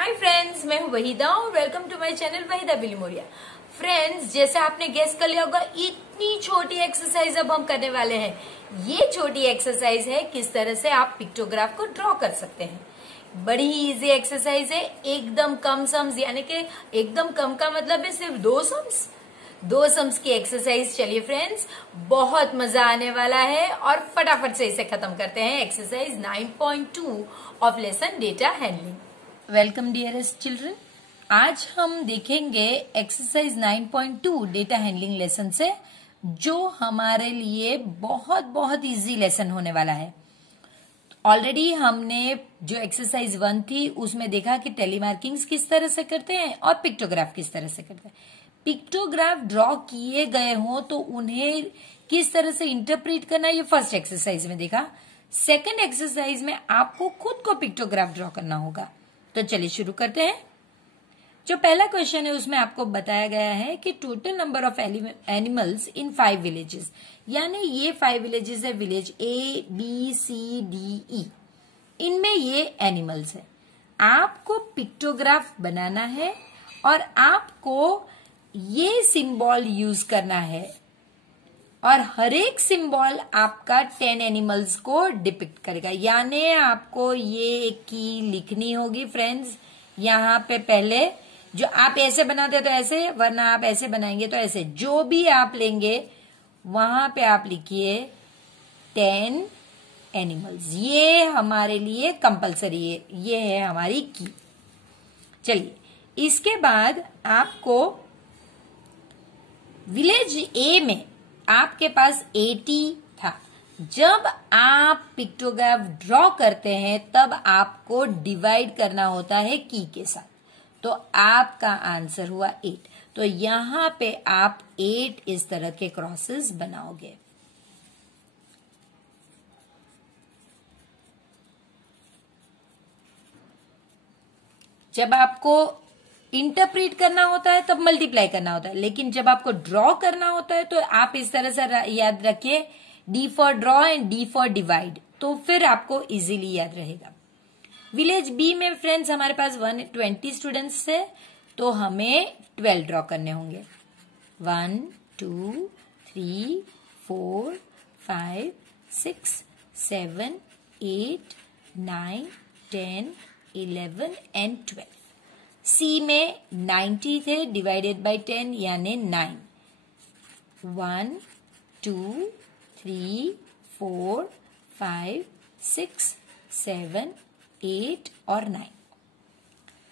Hi friends, मैं हूं वहीदा और welcome to my channel Waheeda Bilimoria. Friends, जैसे आपने गेस कर लिया होगा, इतनी छोटी एक्सरसाइज अब हम करने वाले हैं। ये छोटी एक्सरसाइज है किस तरह से आप पिक्टोग्राफ को ड्रॉ कर सकते हैं। बड़ी ही इजी एक्सरसाइज है, एकदम कम सम्स, यानी कि एकदम कम का मतलब है सिर्फ दो सम्स की एक्सरसाइज। चलिए फ्रेंड्स, बहुत मजा आने वाला है और फटाफट से इसे खत्म करते हैं। Exercise 9.2 of lesson data handling. Welcome dearest children, आज हम देखेंगे एक्सरसाइज 9.2 डेटा हैंडलिंग लेसन से, जो हमारे लिए बहुत बहुत इजी लेसन होने वाला है। ऑलरेडी हमने जो एक्सरसाइज 1 थी उसमें देखा कि टेलीमार्किंग्स किस तरह से करते हैं और पिक्टोग्राफ किस तरह से करते हैं। पिक्टोग्राफ ड्रॉ किए गए हों तो उन्हें किस तरह से इंटरप्रेट करना, ये फर्स्ट एक्सरसाइज में देखा। सेकंड एक्सरसाइज में आपको खुद को पिक्टोग्राफ ड्रॉ करना होगा। तो चलिए शुरू करते हैं। जो पहला क्वेश्चन है उसमें आपको बताया गया है कि total number of animals in 5 villages, यानी ये 5 विलेजेस है, village A, B, C, D, E, इनमें ये एनिमल्स है। आपको पिक्टोग्राफ बनाना है और आपको ये सिंबल यूज करना है और हर एक सिंबल आपका 10 एनिमल्स को डिपिक्ट करेगा। यानी आपको ये की लिखनी होगी फ्रेंड्स। यहाँ पे पहले जो आप ऐसे बनाते तो ऐसे, वरना आप ऐसे बनाएंगे तो ऐसे, जो भी आप लेंगे वहां पे आप लिखिए 10 एनिमल्स। ये हमारे लिए कंपलसरी है, ये है हमारी की। चलिए, इसके बाद आपको विलेज ए में आपके पास 80 था। जब आप पिक्टोग्राफ ड्रॉ करते हैं तब आपको डिवाइड करना होता है की के साथ, तो आपका आंसर हुआ 8। तो यहां पे आप 8 इस तरह के क्रॉसेस बनाओगे। जब आपको इंटरप्रेट करना होता है तब मल्टीप्लाई करना होता है, लेकिन जब आपको ड्रॉ करना होता है तो आप इस तरह से याद रखिए, D for draw and D for divide, तो फिर आपको इजीली याद रहेगा। विलेज बी में फ्रेंड्स हमारे पास 120 स्टूडेंट्स थे, तो हमें 12 ड्रॉ करने होंगे। 1 2 3 4 5 6 7 8 9 10 11 एंड 12। सी में 90 थे, डिवाइडेड बाय 10 यानी 9। 1 2 3 4 5 6 7 8 और 9।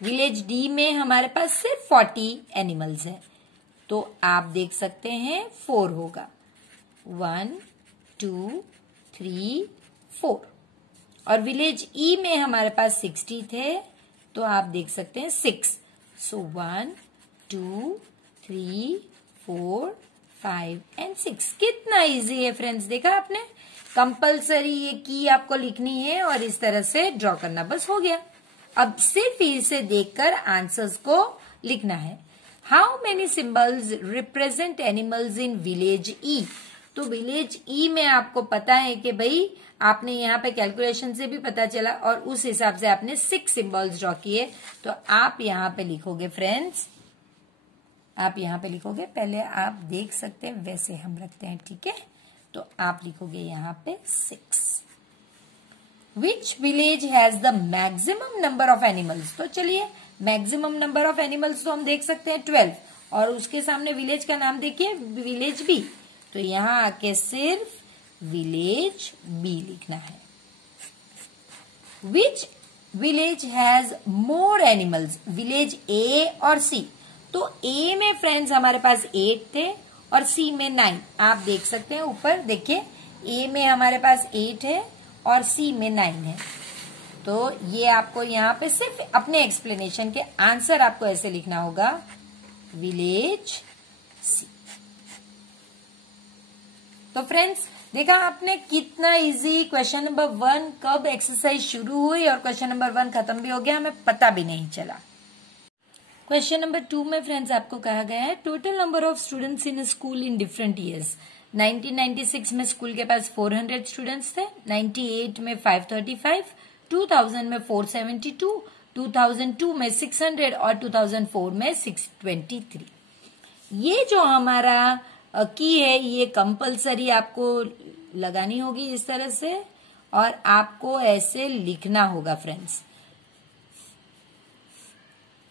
विलेज डी में हमारे पास सिर्फ 40 एनिमल्स है, तो आप देख सकते हैं 4 होगा। 1 2 3 4। और विलेज ई में हमारे पास 60 थे, तो आप देख सकते हैं 6। सो 1 2 3 4 5 एंड 6। कितना इजी है फ्रेंड्स, देखा आपने। कंपलसरी ये की आपको लिखनी है और इस तरह से ड्रॉ करना, बस हो गया। अब सिर्फ इसे देखकर आंसर्स को लिखना है। How many symbols represent animals in village E. तो विलेज ई में आपको पता है कि भाई आपने यहाँ पे कैलकुलेशन से भी पता चला और उस हिसाब से आपने 6 सिंबल्स ड्रॉ किए। तो आप यहाँ पे लिखोगे फ्रेंड्स, आप यहाँ पे लिखोगे, पहले आप देख सकते हैं वैसे हम रखते हैं, ठीक है। तो आप लिखोगे यहाँ पे 6। Which village has the maximum number of animals. तो चलिए, मैक्सिमम नंबर ऑफ एनिमल्स तो हम देख सकते हैं 12, और उसके सामने विलेज का नाम देखिए, विलेज बी। तो यहाँ आके सिर्फ विलेज बी लिखना है। Which village has more animals, village A और सी। तो ए में फ्रेंड्स हमारे पास 8 थे और सी में 9। आप देख सकते हैं ऊपर, देखिए ए में हमारे पास 8 है और सी में 9 है। तो ये आपको यहाँ पे सिर्फ अपने एक्सप्लेनेशन के आंसर आपको ऐसे लिखना होगा, विलेज सी। तो फ्रेंड्स, देखा आपने कितना इजी। क्वेश्चन नंबर 1 कब एक्सरसाइज शुरू हुई और क्वेश्चन नंबर 1 खत्म भी हो गया, हमें पता भी नहीं चला। क्वेश्चन नंबर 2 में फ्रेंड्स आपको कहा गया है total number of students in school in different years. 1996 में स्कूल के पास 400 स्टूडेंट्स थे, 98 में 535, 2000 में 472, 2002 में 600 और 2004 में 623। ये जो हमारा की है ये कंपलसरी आपको लगानी होगी इस तरह से और आपको ऐसे लिखना होगा फ्रेंड्स।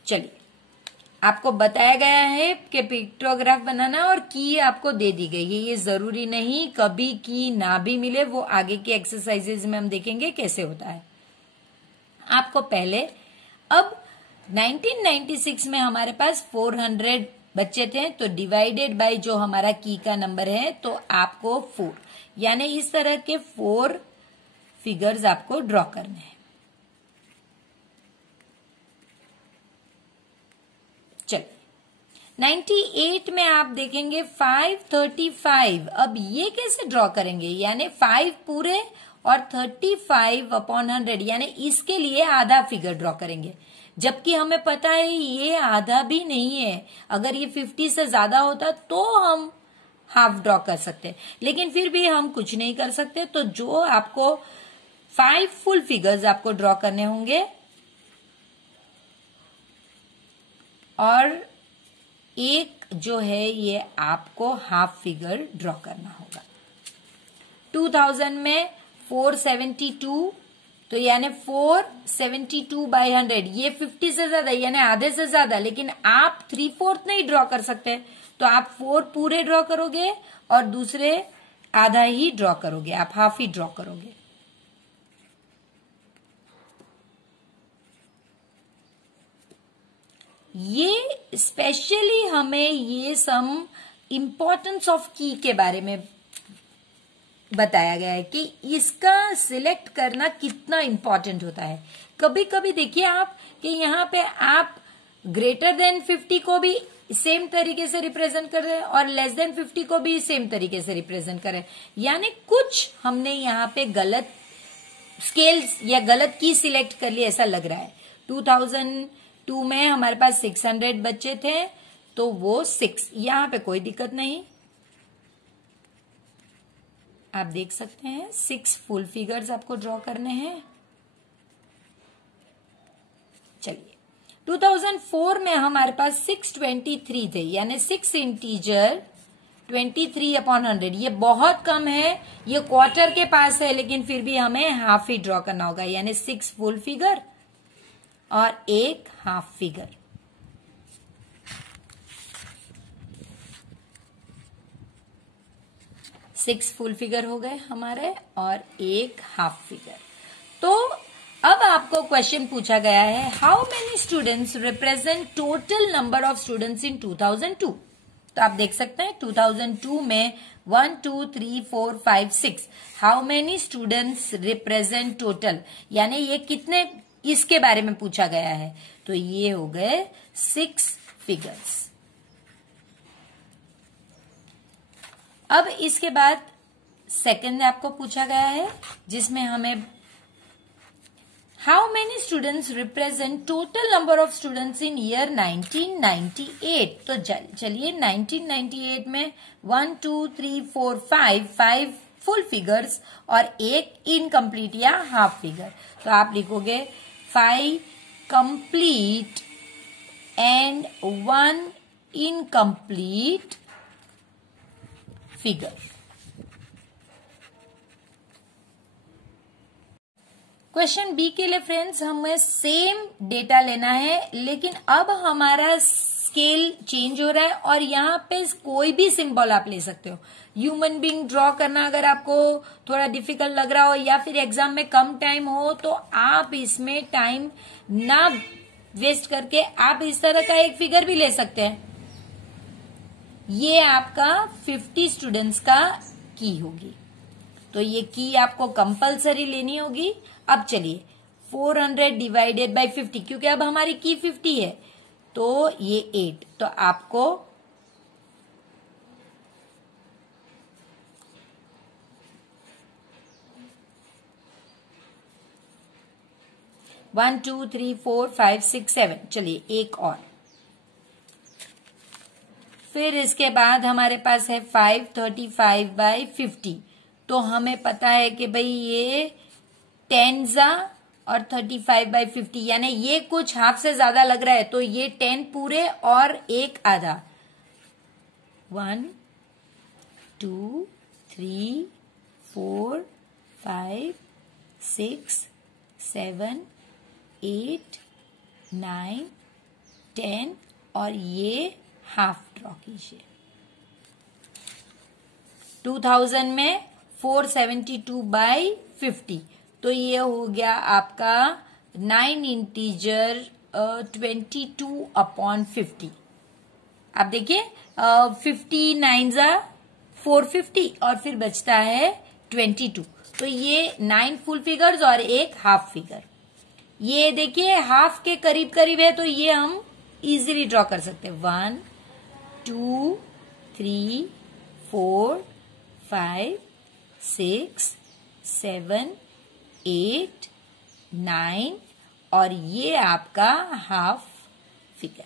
चलिए, आपको बताया गया है कि पिक्टोग्राफ बनाना और की आपको दे दी गई है। ये जरूरी नहीं कभी की ना भी मिले, वो आगे के एक्सरसाइजेज में हम देखेंगे कैसे होता है। आपको पहले अब 1996 में हमारे पास 400 बच्चे थे, तो डिवाइडेड बाय जो हमारा की का नंबर है तो आपको 4, यानी इस तरह के 4 फिगर्स आपको ड्रॉ करने हैं। चलिए, 98 में आप देखेंगे 535। अब ये कैसे ड्रॉ करेंगे, यानी 5 पूरे और 35/100, यानी इसके लिए आधा फिगर ड्रॉ करेंगे, जबकि हमें पता है ये आधा भी नहीं है। अगर ये 50 से ज्यादा होता तो हम हाफ ड्रॉ कर सकते, लेकिन फिर भी हम कुछ नहीं कर सकते। तो जो आपको 5 फुल फिगर्स आपको ड्रॉ करने होंगे और एक जो है ये आपको हाफ फिगर ड्रॉ करना होगा। 2000 में 472, तो यानी 472/100, ये 50 से ज्यादा यानी आधे से ज्यादा, लेकिन आप 3/4 नहीं ड्रॉ कर सकते, तो आप 4 पूरे ड्रॉ करोगे और दूसरे आधा ही ड्रॉ करोगे, आप हाफ ही ड्रॉ करोगे। ये स्पेशली हमें ये सम इम्पोर्टेंस ऑफ की के बारे में बताया गया है कि इसका सिलेक्ट करना कितना इंपॉर्टेंट होता है। कभी कभी देखिए आप कि यहाँ पे आप ग्रेटर देन 50 को भी सेम तरीके से रिप्रेजेंट कर रहे हैं और लेस देन 50 को भी सेम तरीके से रिप्रेजेंट कर रहे हैं, यानी कुछ हमने यहाँ पे गलत स्केल्स या गलत की सिलेक्ट कर ली ऐसा लग रहा है। 2002 में हमारे पास 600 बच्चे थे, तो वो 6, यहाँ पे कोई दिक्कत नहीं, आप देख सकते हैं 6 फुल फिगर्स आपको ड्रॉ करने हैं। चलिए, 2004 में हमारे पास 623 थे, यानी 6 इंटीजर 23/100, ये बहुत कम है, ये क्वार्टर के पास है, लेकिन फिर भी हमें हाफ ही ड्रॉ करना होगा, यानी 6 फुल फिगर और एक half figure. Six full figure हो गए हमारे और एक हाफ फिगर। तो अब आपको क्वेश्चन पूछा गया है, how many students represent total number of students in 2002। तो आप देख सकते हैं 2002 में 1 2 3 4 5 6, how many students represent total, यानी ये कितने, इसके बारे में पूछा गया है। तो ये हो गए 6 फिगर्स। अब इसके बाद सेकंड आपको पूछा गया है, जिसमें हमें how many students represent total number of students in year 1998। तो चलिए 1998 में 1 2 3 4 5 फुल फिगर्स और एक इनकम्प्लीट या हाफ फिगर। तो आप लिखोगे 5 complete and 1 incomplete figure. Question B के लिए फ्रेंड्स हमें सेम डेटा लेना है, लेकिन अब हमारा स्केल चेंज हो रहा है और यहाँ पे कोई भी सिंबल आप ले सकते हो। ह्यूमन बीइंग ड्रॉ करना अगर आपको थोड़ा डिफिकल्ट लग रहा हो या फिर एग्जाम में कम टाइम हो, तो आप इसमें टाइम ना वेस्ट करके आप इस तरह का एक फिगर भी ले सकते हैं। ये आपका 50 स्टूडेंट्स का की होगी, तो ये की आपको कंपलसरी लेनी होगी। अब चलिए 400 डिवाइडेड बाय 50, क्योंकि अब हमारी की 50 है तो ये 8, तो आपको वन 2 3 4 5 6 7, चलिए एक और। फिर इसके बाद हमारे पास है 535/50, तो हमें पता है कि भाई ये 10 जा और 35/50, यानी ये कुछ हाफ से ज्यादा लग रहा है, तो ये 10 पूरे और 1 आधा। 1 2 3 4 5 6 7 8 9 10 और ये हाफ ड्रॉ कीजिए। 2000 में 472/50, तो ये हो गया आपका 9 इंटीजर 22/50। आप देखिए 59 450 और फिर बचता है 22, तो ये 9 फुल फिगर्स और एक हाफ फिगर। ये देखिए हाफ के करीब करीब है, तो ये हम इजीली ड्रॉ कर सकते हैं। 1 2 3 4 5 6 7 8 9 और ये आपका हाफ फिगर।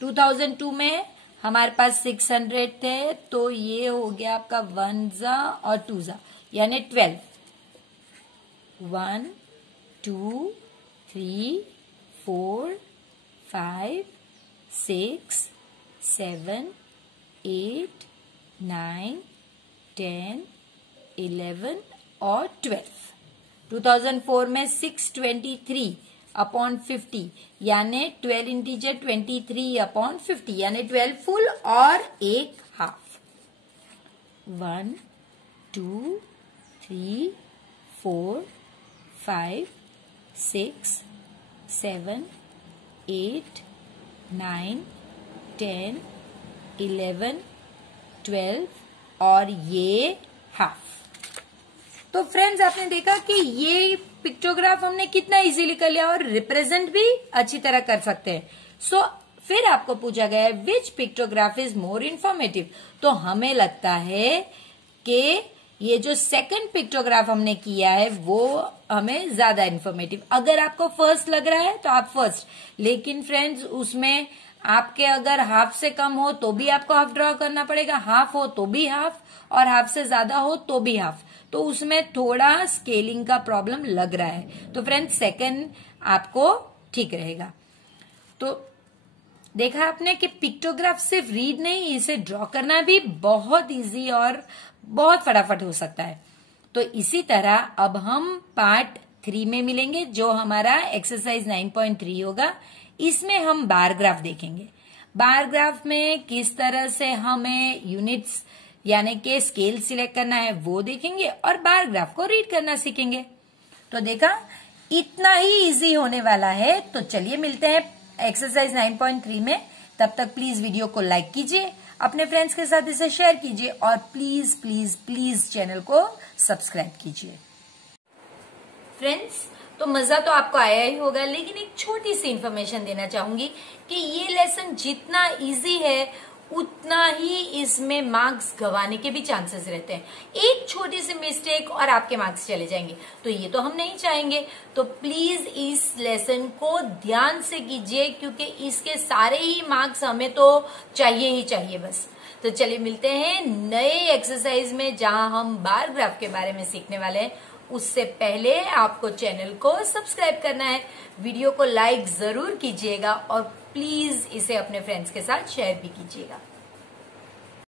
2002 में हमारे पास 600 थे, तो ये हो गया आपका 1 और 2 यानी 12। 1 2 3 4 5 6 7 8 9 10 11 और 12। 2004 में 623/50 यानी 12 इंटीजर 23/50 यानी 12 फुल और एक हाफ। 1 2 3 4 5 6 7 8 9 10 11 12 और ये हाफ। तो फ्रेंड्स आपने देखा कि ये पिक्टोग्राफ हमने कितना इजीली कर लिया और रिप्रेजेंट भी अच्छी तरह कर सकते हैं। सो फिर आपको पूछा गया है विच पिक्टोग्राफ इज मोर इन्फॉर्मेटिव, तो हमें लगता है कि ये जो सेकंड पिक्टोग्राफ हमने किया है वो हमें ज्यादा इन्फॉर्मेटिव। अगर आपको फर्स्ट लग रहा है तो आप फर्स्ट, लेकिन फ्रेंड्स उसमें आपके अगर हाफ से कम हो तो भी आपको हाफ ड्रॉ करना पड़ेगा, हाफ हो तो भी हाफ और हाफ से ज्यादा हो तो भी हाफ, तो उसमें थोड़ा स्केलिंग का प्रॉब्लम लग रहा है। तो फ्रेंड्स सेकंड आपको ठीक रहेगा। तो देखा आपने कि पिक्टोग्राफ सिर्फ रीड नहीं, इसे ड्रॉ करना भी बहुत इजी और बहुत फटाफट हो सकता है। तो इसी तरह अब हम पार्ट 3 में मिलेंगे जो हमारा एक्सरसाइज 9.3 होगा। इसमें हम बार ग्राफ देखेंगे। बार ग्राफ में किस तरह से हमें यूनिट्स यानी कि स्केल सिलेक्ट करना है वो देखेंगे और बार ग्राफ को रीड करना सीखेंगे। तो देखा इतना ही इजी होने वाला है। तो चलिए मिलते हैं एक्सरसाइज 9.3 में। तब तक प्लीज वीडियो को लाइक कीजिए, अपने फ्रेंड्स के साथ इसे शेयर कीजिए और प्लीज प्लीज प्लीज चैनल को सब्सक्राइब कीजिए। फ्रेंड्स तो मजा तो आपको आया ही होगा, लेकिन एक छोटी सी इन्फॉर्मेशन देना चाहूंगी कि ये लेसन जितना इजी है उतना ही इसमें मार्क्स गंवाने के भी चांसेस रहते हैं। एक छोटी सी मिस्टेक और आपके मार्क्स चले जाएंगे, तो ये तो हम नहीं चाहेंगे। तो प्लीज इस लेसन को ध्यान से कीजिए क्योंकि इसके सारे ही मार्क्स हमें तो चाहिए ही चाहिए बस। तो चलिए मिलते हैं नए एक्सरसाइज में जहां हम बार ग्राफ के बारे में सीखने वाले हैं। उससे पहले आपको चैनल को सब्सक्राइब करना है, वीडियो को लाइक जरूर कीजिएगा और प्लीज इसे अपने फ्रेंड्स के साथ शेयर भी कीजिएगा।